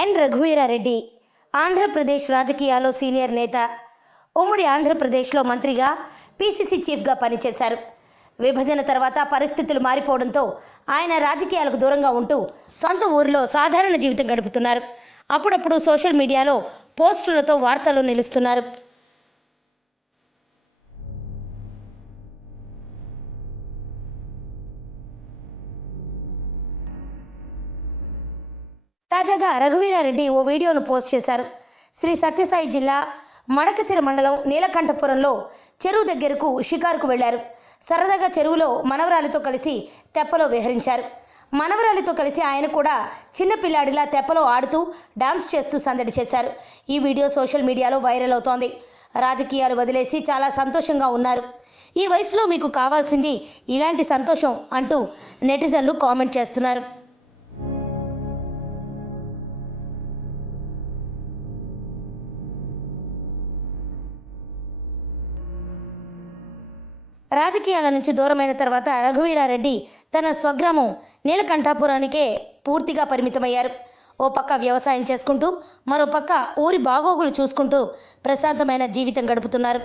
ఎన్ రఘువీరారెడ్డి ఆంధ్రప్రదేశ్ రాజకీయాల్లో సీనియర్ నేత. ఉమ్మడి ఆంధ్రప్రదేశ్లో మంత్రిగా, పీసీసీ చీఫ్గా పనిచేశారు. విభజన తర్వాత పరిస్థితులు మారిపోవడంతో ఆయన రాజకీయాలకు దూరంగా ఉంటూ సొంత ఊరిలో సాధారణ జీవితం గడుపుతున్నారు. అప్పుడప్పుడు సోషల్ మీడియాలో పోస్టులతో వార్తల్లో నిలుస్తున్నారు. తాజాగా రఘువీరారెడ్డి ఓ వీడియోను పోస్ట్ చేశారు. శ్రీ సత్యసాయి జిల్లా మడకశిర మండలం నీలకంఠపురంలో చెరువు దగ్గరకు షికారుకు వెళ్లారు. సరదాగా చెరువులో మనవరాలితో కలిసి తెప్పలో విహరించారు. మనవరాలితో కలిసి ఆయన కూడా చిన్నపిల్లాడిలా తెప్పలో ఆడుతూ డాన్స్ చేస్తూ సందడి చేశారు. ఈ వీడియో సోషల్ మీడియాలో వైరల్ అవుతోంది. రాజకీయాలు వదిలేసి చాలా సంతోషంగా ఉన్నారు. ఈ వయసులో మీకు కావాల్సింది ఇలాంటి సంతోషం అంటూ నెటిజన్లు కామెంట్ చేస్తున్నారు. రాజకీయాల నుంచి దూరమైన తర్వాత రఘువీరారెడ్డి తన స్వగ్రామం నీలకంఠాపురానికే పూర్తిగా పరిమితమయ్యారు. ఓ పక్క వ్యవసాయం చేసుకుంటూ, మరో పక్క ఊరి బాగోగులు చూసుకుంటూ ప్రశాంతమైన జీవితం గడుపుతున్నారు.